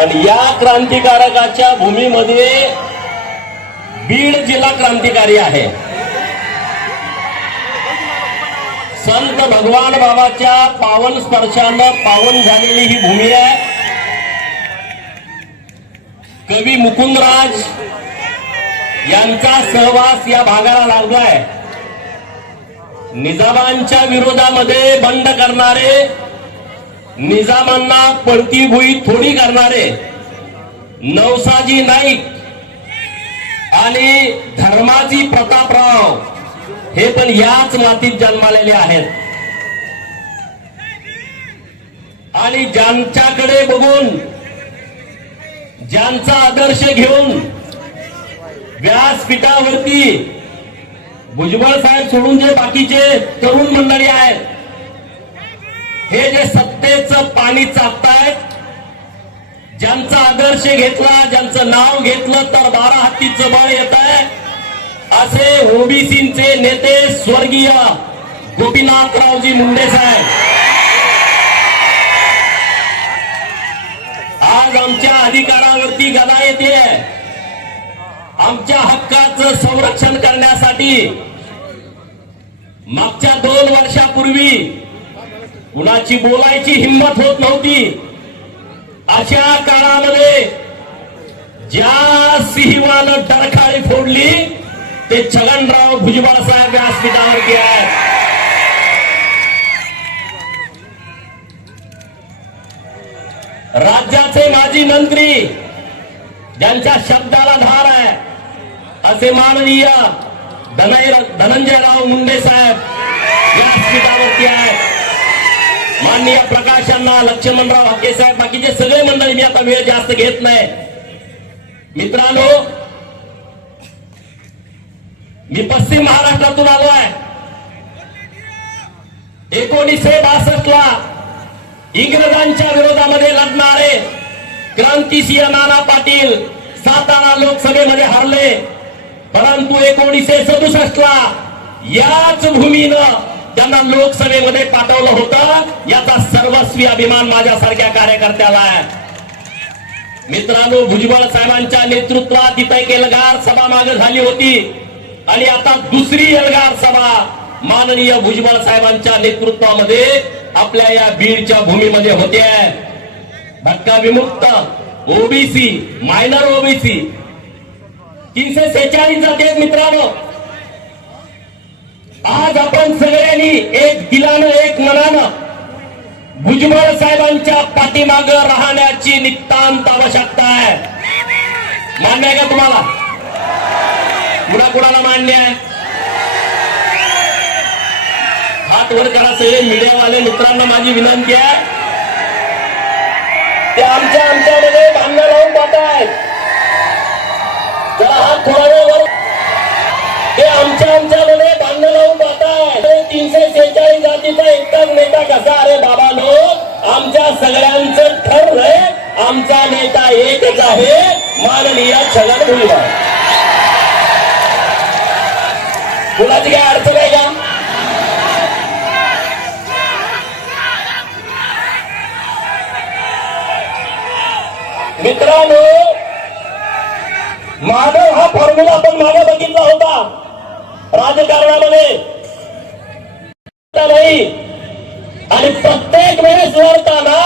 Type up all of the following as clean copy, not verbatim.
पण या क्रांतिकारकाच्या भूमीमध्ये बीड जिल्हा क्रांतिकारी आहे. संत भगवान बाबाच्या पावन स्पर्शानं पावन झालेली ही भूमी आहे. कवी मुकुंदराज यांचा सहवास या भागाला लाभलाय. निजामांच्या विरोधामध्ये बंड करणारे, निजामांना पळती भुई थोडी करणारे नवसाजी नाईक आणि धर्माजी प्रतापराव हे पण याच मातीत जन्मालेले आहेत. आणि ज्यांच्याकडे बघून, ज्यांचा आदर्श घेऊन व्यासपीठावरती भुजबळ साहेब सोडून जे बाकीचे तरुण मंडळी आहेत, हे जे सत्तेचं पाणी चाकतायत, ज्यांचा आदर्श घेतला, ज्यांचं नाव घेतलं तर 12 हत्तीचं बळ येत आहे, असे ओबीसीचे नेते स्वर्गीय गोपीनाथरावजी मुंडे साहेब आज आमच्या अधिकारावरती गदा येते. आमच्या हक्काचं संरक्षण करण्यासाठी मागच्या 2 वर्षापूर्वी कुणाची बोलायची हिंमत होत नव्हती. अशा काळामध्ये ज्या सिंहानं डरखाळी फोडली ते छगनराव भुजबळ साहेब व्यासपीठावरती आहेत. राज्याचे माजी मंत्री ज्यांच्या शब्दाला धार आहे असे माननीय धनंजयराव मुंडे साहेब व्यासपीठावरती आहेत. माननीय प्रकाशांना, लक्ष्मणराव हाके साहेब, बाकीचे सगळे मंडळी, मी आता वेळ जास्त घेत नाही. मित्रांनो, मी पश्चिम महाराष्ट्रातून आलो आहे. 1962 ला इंग्रजांच्या विरोधामध्ये लढणारे क्रांतिसिंह नाना पाटील सातारा लोकसभेमध्ये हरले. परंतु 1967 ला याच भूमीनं त्यांना लोकसभेमध्ये पाठवलं होतं. याचा सर्वस्वी अभिमान माझ्यासारख्या कार्यकर्त्याला आहे. मित्रांनो, भुजबळ साहेबांच्या नेतृत्वात तिथे एक एल्गार सभा मागे झाली होती आणि आता दुसरी एल्गार सभा माननीय भुजबळ साहेबांच्या नेतृत्वामध्ये आपल्या या बीडच्या भूमीमध्ये होते. धक्का विमुक्त ओबीसी, मायनर ओबीसी 346 जाते. मित्रांनो, आज आपण सगळ्यांनी एक दिलानं, एक मनानं भुजबळ साहेबांच्या पाठीमागे राहण्याची नितांत आवश्यकता आहे. मान्य आहे का तुम्हाला? कुणाकुणाला मान्य आहे? हात वर करा सगळे मीडियावाले मित्रांना. माझी विनंती आहे, ते आमच्यामध्ये भांडण लावून पाहतायत. जरा हात थोडा वेळ वर. ते आमच्यामध्ये भांडण लावून पाहतायत. 346 जातीचा एकटाच नेता कसा? अरे बाबा नो, आमच्या सगळ्यांचं ठरलंय. आमचा नेता एकच आहे, माननीय छगन भुजबळ. कुणाची काय अडचण आहे का? मित्रांनो, माधव हा फॉर्म्युला आपण मागे बघितला होता राजकारणामध्ये नाही. आणि प्रत्येक वेळेस लढताना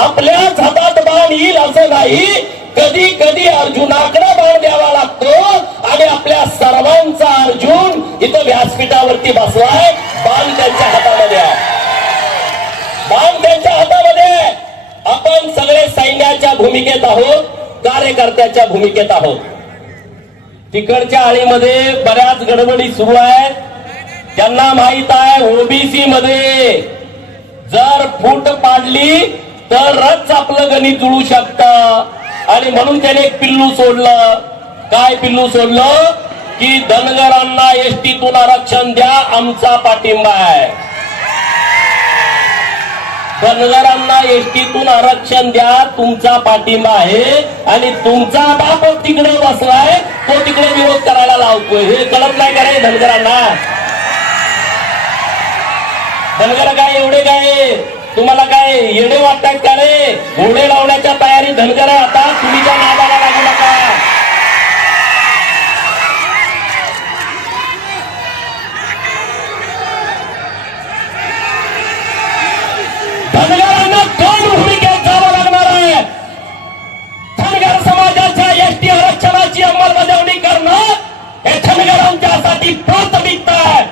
आपल्याच हातात बाण येईल असं नाही. कधी कधी अर्जुनाकडे बाण द्यावा लागतो आणि आपल्या सर्वांचा अर्जुन इथं व्यासपीठावरती बसलाय. बाण त्यांच्या हातामध्ये आहे, बाण त्यांच्या हातामध्ये. आपण सगळे सैन्याच्या भूमिकेत आहोत, कार्यकर्त्याच्या भूमिकेत आहोत. तिकडच्या आळीमध्ये बऱ्याच गडबडी सुरू आहेत. त्यांना माहित आहे ओबीसी मध्ये जर फूट पाडली तरच आपलं गणित जुळू शकतं. आणि म्हणून त्याने एक पिल्लू सोडलं. काय पिल्लू सोडलं? की धनगरांना एसटीतून आरक्षण द्या, आमचा पाठिंबा आहे. धनगरांना एसटीतून आरक्षण द्या, तुमचा पाठिंबा आहे. आणि तुमचा बाप तिकडे बसलाय, तो तिकडे विरोध करायला लावतोय. हे कळत नाही का रे धनगरांना? धनगर काय एवढे काय तुम्हाला काय येडे वाटतात का रे? घोडे लावण्याच्या तयारीत धनगर आहे, आता तुम्ही त्या नादाला लागू नका. धनगरांना दोन भूमिकेत जावं लागणार आहे. धनगर समाजाच्या एसटी आरक्षणाची अंमलबजावणी करणं हे धनगरांच्यासाठी प्राथमिकता आहे.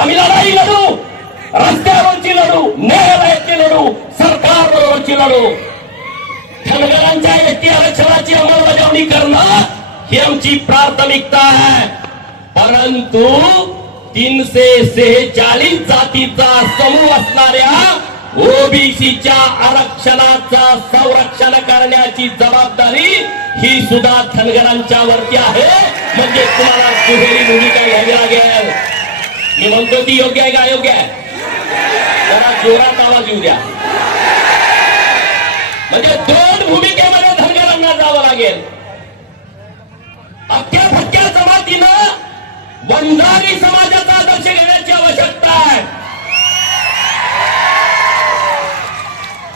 आम्ही लढाई लढू, रस्त्यावरची लढू, न्यायालयाची लढू, सरकार बरोबरची लढू. धनगरांच्या एसटी आरक्षणाची अंमलबजावणी करणं ही आमची प्राथमिकता आहे. परंतु 346 जातीचा समूह असणाऱ्या ओबीसीच्या आरक्षणाचं संरक्षण करण्याची जबाबदारी ही सुद्धा धनगरांच्या वरती आहे. म्हणजे तुम्हाला दुहेरी भूमिका घ्यावी लागेल. मी म्हणतो ती योग्य आहे का अयोग्य आहे? जरा जोरात आवाज येऊ द्या. म्हणजे दोन भूमिकेमध्ये धनगरांना जावं लागेल. अख्ख्या फटक्या जमातीनं वंजारी समाजाचा आदर्श घेण्याची आवश्यकता आहे.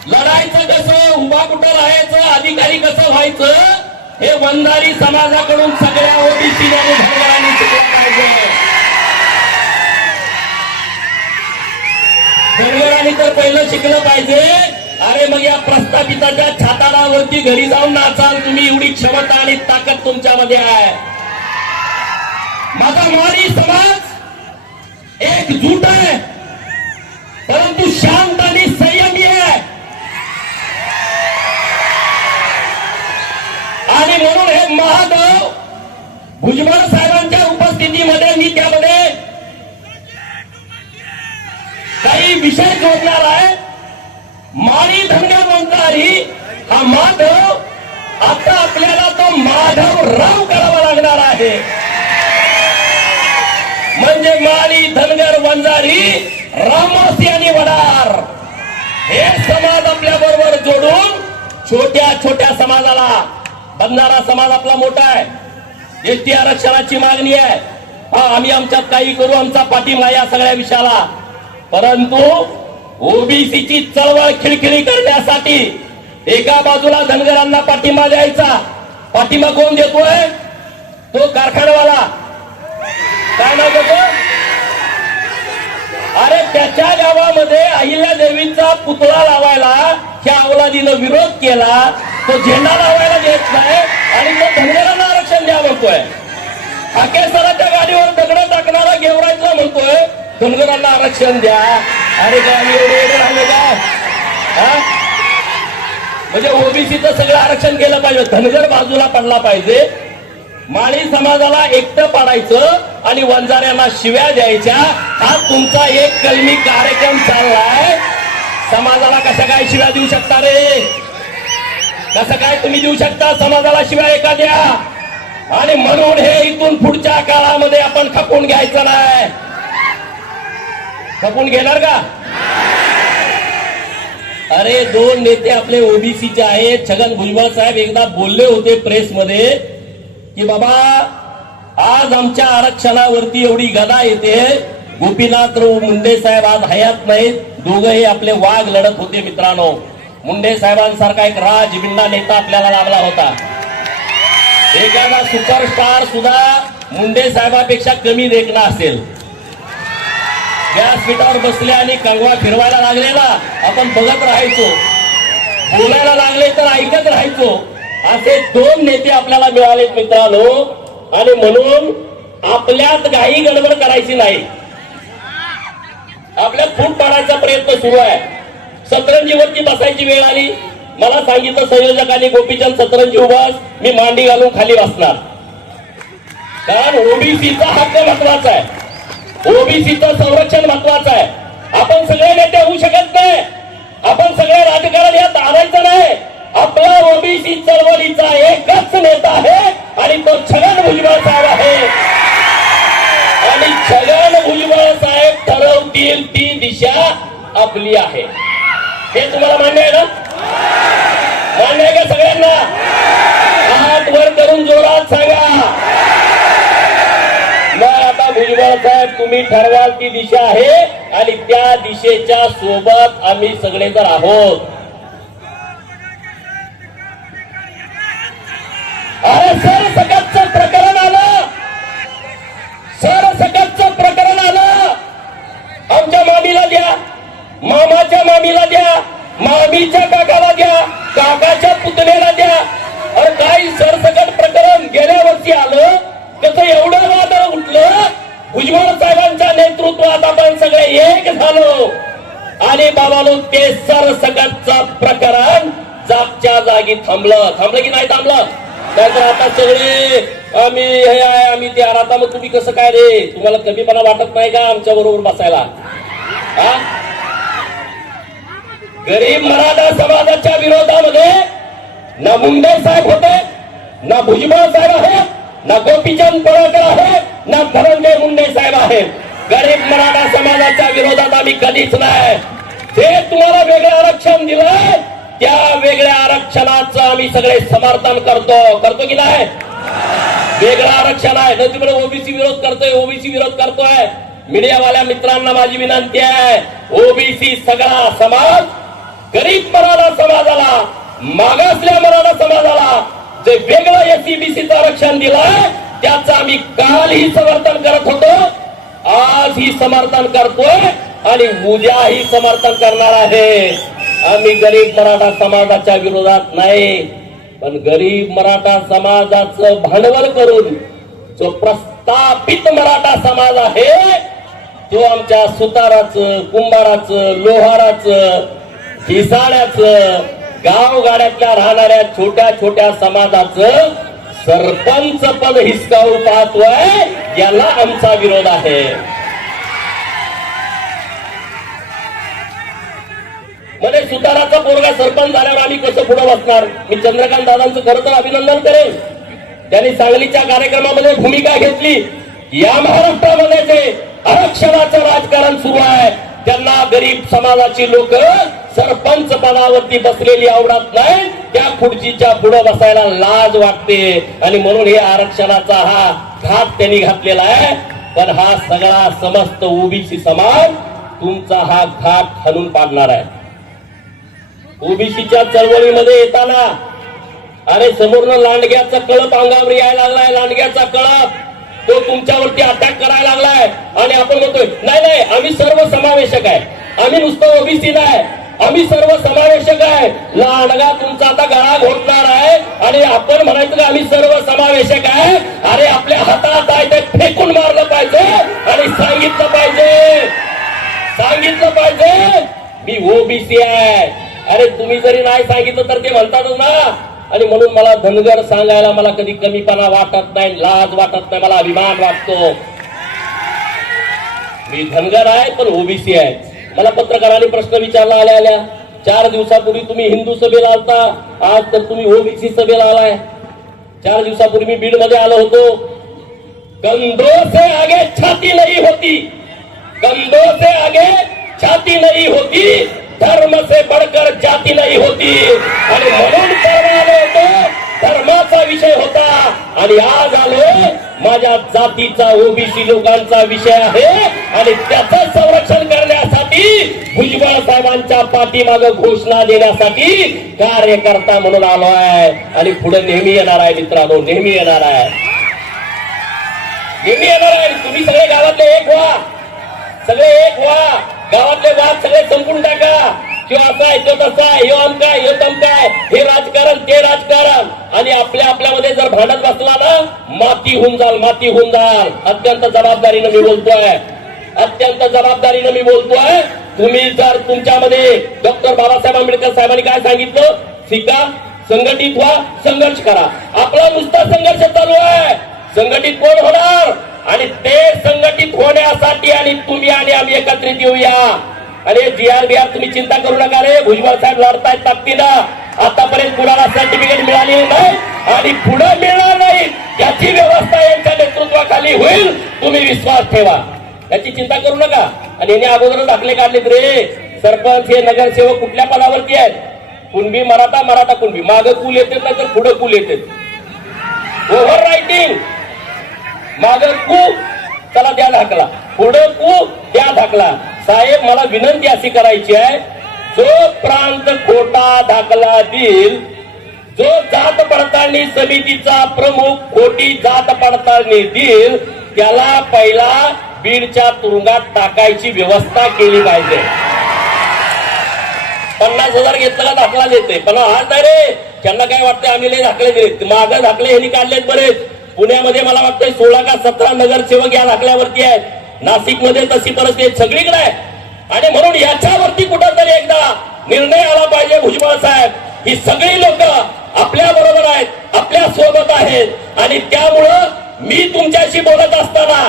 लढायचं कसं, उभा कुठं राहायचं, अधिकारी कसं व्हायचं, हे वंजारी समाजाकडून सगळ्या ओबीसी आणि धनगरांनी शिकलं पाहिजे. धनगरांनी तर पहिलं शिकलं पाहिजे. अरे मग या प्रस्थापिताच्या छाताडावरती घरी जाऊन नाचाल तुम्ही, एवढी क्षमता आणि ताकद तुमच्यामध्ये आहे. माझा मारी समाज एकजूट आहे, परंतु शांत आणि संयमी आहे. आणि म्हणून हे महादेव भुजबळ साहेबांच्या उपस्थितीमध्ये मी त्यामध्ये काही विषय जोडणार आहे. माळी धनगर वंजारी हा माधव आता आपल्याला तो माधव राव करावा लागणार आहे. म्हणजे माळी धनगर वंजारी रामोसी आणि वडार हे समाज आपल्या बरोबर जोडून छोट्या छोट्या समाजाला, बंजारा समाज आपला मोठा आहे, एसटी आरक्षणाची मागणी आहे, हा आम्ही आमच्यात काही करू, आमचा पाठिंबा या सगळ्या विषयाला. परंतु ओबीसीची चळवळ खिळखिळी करण्यासाठी एका बाजूला धनगरांना पाठिंबा द्यायचा. पाठिंबा कोण देतोय? तो कारखानावाला. काय नाव देतो? अरे त्याच्या गावामध्ये अहिल्यादेवींचा पुतळा लावायला त्या अवलादीनं विरोध केला, तो झेंडा लावायला देत नाही आणि तो धनगरांना आरक्षण द्या म्हणतोय. हाकेसराच्या गाडीवर दगड टाकणारा गेवरायचा म्हणतोय धनगरांना आरक्षण द्या. अरे काय एवढे राहिले का? म्हणजे ओबीसीचं सगळं आरक्षण केलं पाहिजे, धनगर बाजूला पडला पाहिजे. माळी समाजाला एकटं पाडायचं आणि वंजाऱ्यांना शिव्या द्यायच्या, हा तुमचा एक कलमी कार्यक्रम चाललाय. समाजाला कशा काय शिव्या देऊ शकता रे? कसं काय तुम्ही देऊ शकता समाजाला शिव्या एखाद्या? आणि म्हणून हे इथून पुढच्या काळामध्ये आपण खपून घ्यायचं नाही. खपून घेणार का? अरे दोन नेते आपले ओबीसीचे आहेत. छगन भुजबळ साहेब एकदा बोलले होते प्रेसमध्ये की बाबा आज आमच्या आरक्षणावरती एवढी गदा येते. गोपीनाथराव मुंडे साहेब आज हयात नाहीत. दोघंही आपले वाघ लढत होते. मित्रांनो, मुंडे साहेबांसारखा एक राजबिंडा नेता आपल्याला लाभला होता. एखादा सुपरस्टार सुद्धा मुंडे साहेबांपेक्षा कमी देखणा असेल. व्यासपीठावर बसले आणि कंगवा फिरवायला लागले ना, आपण बघत राहायचो. बोलायला लागले तर ऐकत राहायचो. असे दोन नेते आपल्याला मिळालेत मित्रांनो. आणि म्हणून आपल्यात घाई गडबड करायची नाही. आपल्यात फूट पाडायचा प्रयत्न सुरू आहे. सतरंजीवरती बसायची वेळ आली, मला सांगितलं संयोजकांनी गोपीचंद सतरंजी उभास, मी मांडी घालून खाली बसणार. कारण ओबीसीचा हक्क महत्वाचा आहे, ओबीसीचं संरक्षण महत्वाचं आहे. आपण सगळे नेते होऊ शकत नाही, आपण सगळे राजकारण यात आणायचं नाही. आपला ओबीसी चळवळीचा एकच नेता आहे आणि तो छगन भुजबळ साहेब आहे. आणि छगन भुजबळ साहेब ठरवतील ती दिशा आपली आहे. हे तुम्हाला मान्य आहे ना? मान्य आहे का सगळ्यांना? हात वर करून जोरात सांगा. मग आता भुजबळ साहेब तुम्ही ठरवाल ती दिशा आहे आणि त्या दिशेच्या सोबत आम्ही सगळे जर आहोत. मागच्या जागी थांबलं की नाही थांबलं? त्यानंतर आता सगळे आम्ही हे आहे आम्ही ते आता मग तुम्ही कसं काय रे? तुम्हाला कमीपणा वाटत नाही का आमच्या बरोबर बसायला? हा, गरीब मराठा समाजाच्या विरोधामध्ये ना मुंडे साहेब होते, ना भुजबळ साहेब आहेत, ना गोपीचंद पडळकर आहेत, ना धनंजय मुंडे साहेब आहेत. गरीब मराठा समाजाच्या विरोधात आम्ही कधीच नाही. जे तुम्हाला वेगळं आरक्षण दिलंय त्या वेगळ्या आरक्षणाचं आम्ही सगळे समर्थन करतो की नाही? वेगळं आरक्षण आहे न तिकडे ओबीसी विरोध करतोय. मीडियावाल्या मित्रांना माझी विनंती आहे, ओबीसी सगळा समाज गरीब मराठा समाजाला, मागासलेल्या मराठा समाजाला जे वेगळं एससीबीसीचं आरक्षण दिलंय त्याचं आम्ही कालही समर्थन करत होतो, आजही समर्थन करतोय आणि उद्याही समर्थन करणार आहे. आम्ही गरीब मराठा समाजाच्या विरोधात नाही, पण गरीब मराठा समाजाचं भांडवल करून जो प्रस्थापित मराठा समाज आहे तो आमच्या सुताराचं, कुंभाराचं, लोहाराचं, ठिसाण्याचं, गावगाड्यातल्या राहणाऱ्या छोट्या छोट्या समाजाचं सरपंच पद हिसकावू पाहतोय, याला आमचा विरोध आहे. मध्ये सुताराचा पोरगा सरपंच झाल्यावर आम्ही कसं पुढे बसणार? मी चंद्रकांत दादांचं खरं तर अभिनंदन करेन. त्यांनी सांगलीच्या कार्यक्रमामध्ये भूमिका घेतली. या महाराष्ट्रामध्ये जे आरक्षणाचं राजकारण सुरू आहे त्यांना गरीब समाजाची लोक सरपंच पदावरती बसलेली आवडत नाही, त्या खुर्चीच्या पुढे बसायला लाज वाटते आणि म्हणून हे आरक्षणाचा हा घात त्यांनी घातलेला आहे. पण हा सगळा समस्त ओबीसी समाज तुमचा हा घात हाणून पाडणार आहे. ओबीसीच्या चळवळीमध्ये येताना अरे समोरनं लांडग्याचा कळप अंगावर यायला लागलाय, लांडग्याचा कळप तो तुमच्यावरती अटॅक करायला लागलाय आणि आपण म्हणतोय नाही आम्ही सर्व समावेशक आहे, आम्ही नुसतं ओबीसी नाही, आम्ही सर्व समावेशक आहे. लांडगा तुमचा आता गळा घोटणार आहे आणि आपण म्हणायचं की आम्ही सर्व समावेशक आहे. अरे आपल्या हातात आहे ते फेकून मारलं पाहिजे आणि सांगितलं पाहिजे मी ओबीसी आहे. अरे तुम्ही जरी नाही सांगितलं तर ते म्हणतातच ना. आणि म्हणून मला धनगर सांगायला मला कधी कमीपणा वाटत नाही, लाज वाटत नाही, मला अभिमान वाटतो. मी धनगर आहे पण ओबीसी आहे. मला पत्रकारांनी प्रश्न विचारला आल्या 4 दिवसापूर्वी तुम्ही हिंदू सभेला आलता, आज तर तुम्ही ओबीसी सभेला आलाय. 4 दिवसापूर्वी मी बीड मध्ये आलो होतो. कंधों से आगे छाती नहीं होती, कंधों से आगे छाती नहीं होती, धर्म से बढ़कर जाती नहीं होती. आणि म्हणून परवा आलो होतो, धर्माचा विषय होता आणि आज आलो माझ्या जातीचा ओबीसी लोकांचा विषय आहे आणि त्याचं संरक्षण करण्यासाठी भुजबळ साहेबांच्या पाठीमागे घोषणा देण्यासाठी कार्यकर्ता म्हणून आलो आहे. आणि पुढे नेहमी येणार आहे मित्रांनो, नेहमी येणार आहे. तुम्ही सगळे गावातले एक व्हा, गावातले वाद सगळे संपून टाका. किंवा असा आहे तो तसा आहे, ह्यो आमका ह्यो तमका, हे राजकारण ते राजकारण. आणि आपल्यामध्ये जर भांडत बसला ना माती होऊन जाल. अत्यंत जबाबदारीनं मी बोलतोय. तुम्ही जर तुमच्यामध्ये डॉक्टर बाबासाहेब आंबेडकर साहेबांनी काय सांगितलं, शिका, संघटित व्हा, संघर्ष करा. आपला नुसता संघर्ष चालू आहे. संघटित कोण होणार? आणि ते संघटित होण्यासाठी आणि तुम्ही आणि आम्ही एकत्रित येऊया. अरे जीआर तुम्ही चिंता करू नका रे. भुजबळ साहेब लढतायत ताकदीनं. आतापर्यंत कुणाला सर्टिफिकेट मिळालेली नाही आणि पुढे मिळणार नाही. याची व्यवस्था यांच्या नेतृत्वाखाली होईल, तुम्ही विश्वास ठेवा, याची चिंता करू नका. आणि यांनी अगोदरच दाखले काढलेत रे. सरपंच हे नगरसेवक कुठल्या पदावरती आहेत? कुणबी मराठा कुणबी. माग कुल येतात नाही तर पुढे कुल येतात. ओव्हर रायटिंग, माग कू चला द्या धाकला, पुढे कू द्या धाकला. साहेब मला विनंती अशी करायची आहे, जो प्रांत खोटा दाखला देईल, जो जात पडताळणी समितीचा प्रमुख खोटी जात पडताळणी देईल त्याला पहिला बीडच्या तुरुंगात टाकायची व्यवस्था केली पाहिजे. 50,000 घेतलं का दाखला देते, पण आज नाही रे. त्यांना काय वाटतं आम्ही लय दाखले दिले, मागं दाखले ह्यांनी काढलेत बरेच. पुण्यामध्ये मला वाटतंय 16 का 17 नगरसेवक या दाखल्यावरती आहेत. नाशिकमध्ये तशी परिस्थिती सगळीकडे आहे. आणि म्हणून याच्यावरती कुठंतरी एकदा निर्णय आला पाहिजे भुजबळ साहेब. ही सगळी लोक आपल्या बरोबर आहेत, आपल्या सोबत आहेत. आणि त्यामुळं मी तुमच्याशी बोलत असताना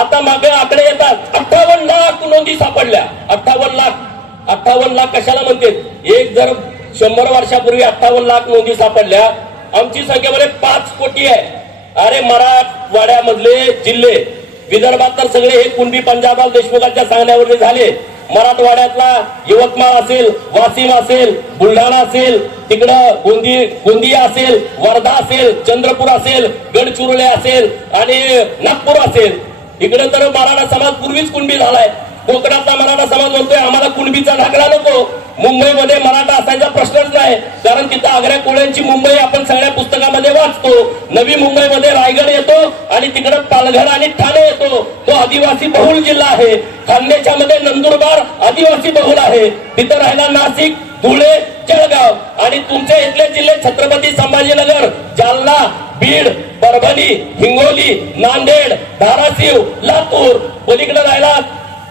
आता मागे आकडे येतात, 58 लाख नोंदी सापडल्या. 58 लाख कशाला म्हणते? एक जर 100 वर्षापूर्वी 58 लाख नोंदी सापडल्या, आमची संख्या मध्ये 5 कोटी आहे. अरे मराठवाड्यामधले जिल्हे, विदर्भात तर सगळे हे कुणबी पंजाबराव देशमुखांच्या सांगण्यावर झाले. मराठवाड्यातला यवतमाळ असेल, वाशिम असेल, बुलढाणा असेल, तिकडं गोंदिया असेल, वर्धा असेल, चंद्रपूर असेल, गडचिरोली असेल आणि नागपूर असेल, इकडे तर मराठा समाज पूर्वीच कुणबी झालाय. कोकणातला मराठा समाज म्हणतोय आम्हाला कुणबीचा ढाकळा नको. मुंबईमध्ये मराठा असायचा प्रश्नच नाही, कारण तिथं आग्रा कोळ्यांची मुंबई आपण सगळ्या पुस्तकामध्ये वाचतो. नवी मुंबईमध्ये रायगड येतो आणि तिकडं पालघर आणि ठाणे येतो. तो आदिवासी बहुल जिल्हा आहे. खान्देशा मध्ये नंदुरबार आदिवासी बहुल आहे. तिथं राहिला नाशिक, धुळे, जळगाव आणि तुमच्या इथले जिल्हे छत्रपती संभाजीनगर, जालना, बीड, परभणी, हिंगोली, नांदेड, धाराशिव, लातूर. पलीकडे राहिला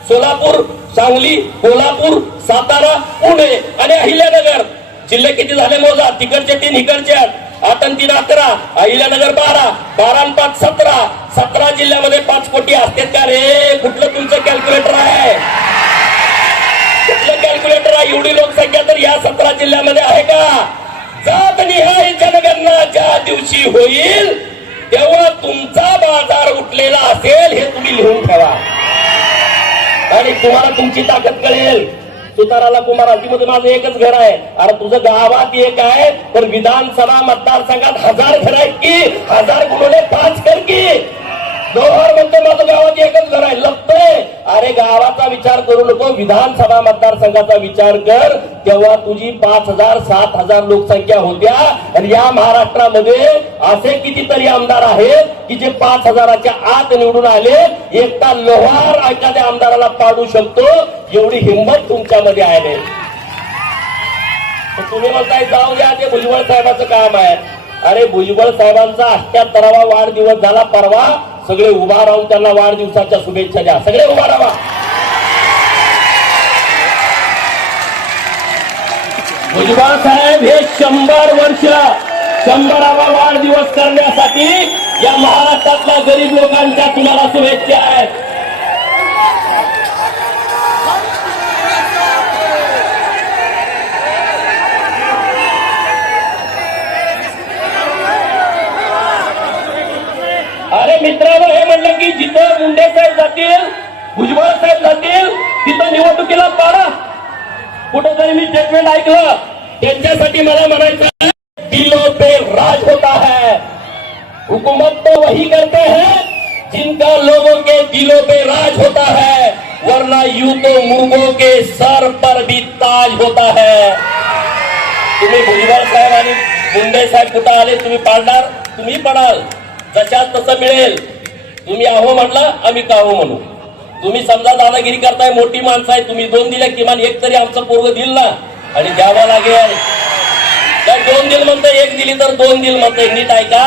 सोलापूर, सांगली, कोल्हापूर, सातारा, पुणे आणि अहिल्यानगर. जिल्हे किती झाले मोजा? तिकडचे 3, इकडचे 8 आणि 3 11, अहिल्यानगर 12, 12 आणि 5 17. 17 जिल्ह्यामध्ये 5 कोटी असतात का रे? कुठलं तुमचं कॅल्क्युलेटर आहे? कुठलं कॅल्क्युलेटर आहे? एवढी लोकसंख्या तर या 17 जिल्ह्यामध्ये आहे का? जातनिहाय जनगणना ज्या दिवशी होईल तेव्हा तुमचा बाजार उठलेला असेल हे तुम्ही लिहून ठेवा आणि तुम्हाला तुमची ताकद कळेल. सुताराला कुमारातीमध्ये माझं एकच घर आहे. अरे तुझं गावात एक आहे, तर विधानसभा मतदारसंघात 1000 घर आहेत की 1000 गुणिले 5 कर की. दोहर म्हणतो माझं गावात एकच घर आहे, लपतोय. अरे गावाचा विचार करू नको, विधानसभा मतदारसंघाचा विचार कर. तेव्हा तुझी 5000 7000 लोकसंख्या होत्या आणि या महाराष्ट्रामध्ये असे कितीतरी आमदार आहेत की जे 5000च्या आत निवडून आले. एकटा लोहार एखाद्या आमदाराला पाडू शकतो, एवढी हिंमत तुमच्यामध्ये आहे. तुम्ही म्हणताय जाऊ द्या, ते भुजबळ साहेबांचं काम आहे. अरे भुजबळ साहेबांचा 78वा वाढदिवस झाला परवा. सगळे उभा राहून त्यांना वाढदिवसाच्या शुभेच्छा द्या. सगळे उभा राहा. भुजबळ साहेब हे 100 वर्ष 100वा वाढदिवस करण्यासाठी या महाराष्ट्रातल्या गरीब लोकांच्या तुम्हाला शुभेच्छा आहेत. अरे मित्रांनो, हे म्हणलं की जिथं मुंडे साहेब जातील, भुजबळ साहेब जातील, तिथं निवडणुकीला पाडा. कुठेतरी मी स्टेटमेंट ऐकलं, त्यांच्यासाठी मला म्हणायचं दिलों पे राज होता है. हुकूमत तो वही करते हैं जिनका लोगों के दिलों पे राज होता है, वरना यूं तो मुर्गों के सर पर भी ताज होता है. तुम्ही भुजबळ साहेब आणि मुंडे साहेब कुठं आले तुम्ही पाडणार? तुम्ही पडाल. जशात तसं मिळेल. तुम्ही आहो म्हणलं, आम्ही का हो म्हणू. तुम्ही समजा दादागिरी करताय, मोठी माणसं आहे, तुम्ही 2 दिल्या, किमान 1 तरी आमचं पोरग दिल ना. आणि द्यावं लागेल. काय 2 दिल म्हणतोय, 1 दिली तर 2 दिल म्हणतोय. नीट ऐका,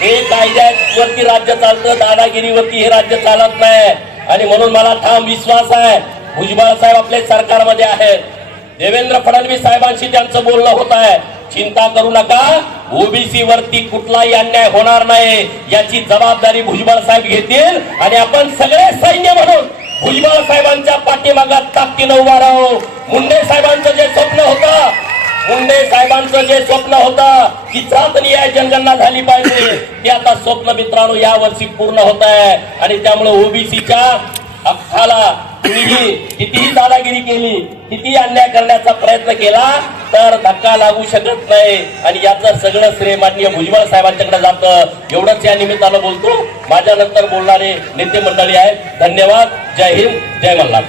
हे कायद्यावरती राज्य चालतं, दादागिरीवरती हे राज्य चालत नाही. आणि म्हणून मला ठाम विश्वास आहे भुजबळ साहेब आपल्या सरकारमध्ये आहेत. देवेंद्र फडणवीस साहेबांशी त्यांचं बोलणं होत आहे. चिंता करू नका, ओबीसी वरती कुठलाही अन्याय होणार नाही याची जबाबदारी भुजबळ साहेब घेतील. आणि आपण सगळे सैन्य म्हणून भुजबळ साहेबांच्या पाठीमागात ताकदीनं उभा राहू. मुंडे साहेबांचं जे स्वप्न होतं की जातनिहाय जनगणना झाली पाहिजे, ते आता स्वप्न मित्रांनो या वर्षी पूर्ण होत आहे. आणि त्यामुळे ओबीसीच्या हक्काला तुम्ही कितीही दादागिरी केली, किती अन्याय करण्याचा प्रयत्न केला तर धक्का लागू शकत नाही. आणि याचं सगळं श्रेय माननीय भुजबळ साहेबांच्याकडे जातं. एवढंच या निमित्तानं बोलतो. माझ्या नंतर बोलणारे नेते मंडळी आहेत. धन्यवाद. जय हिंद, जय मल्हार.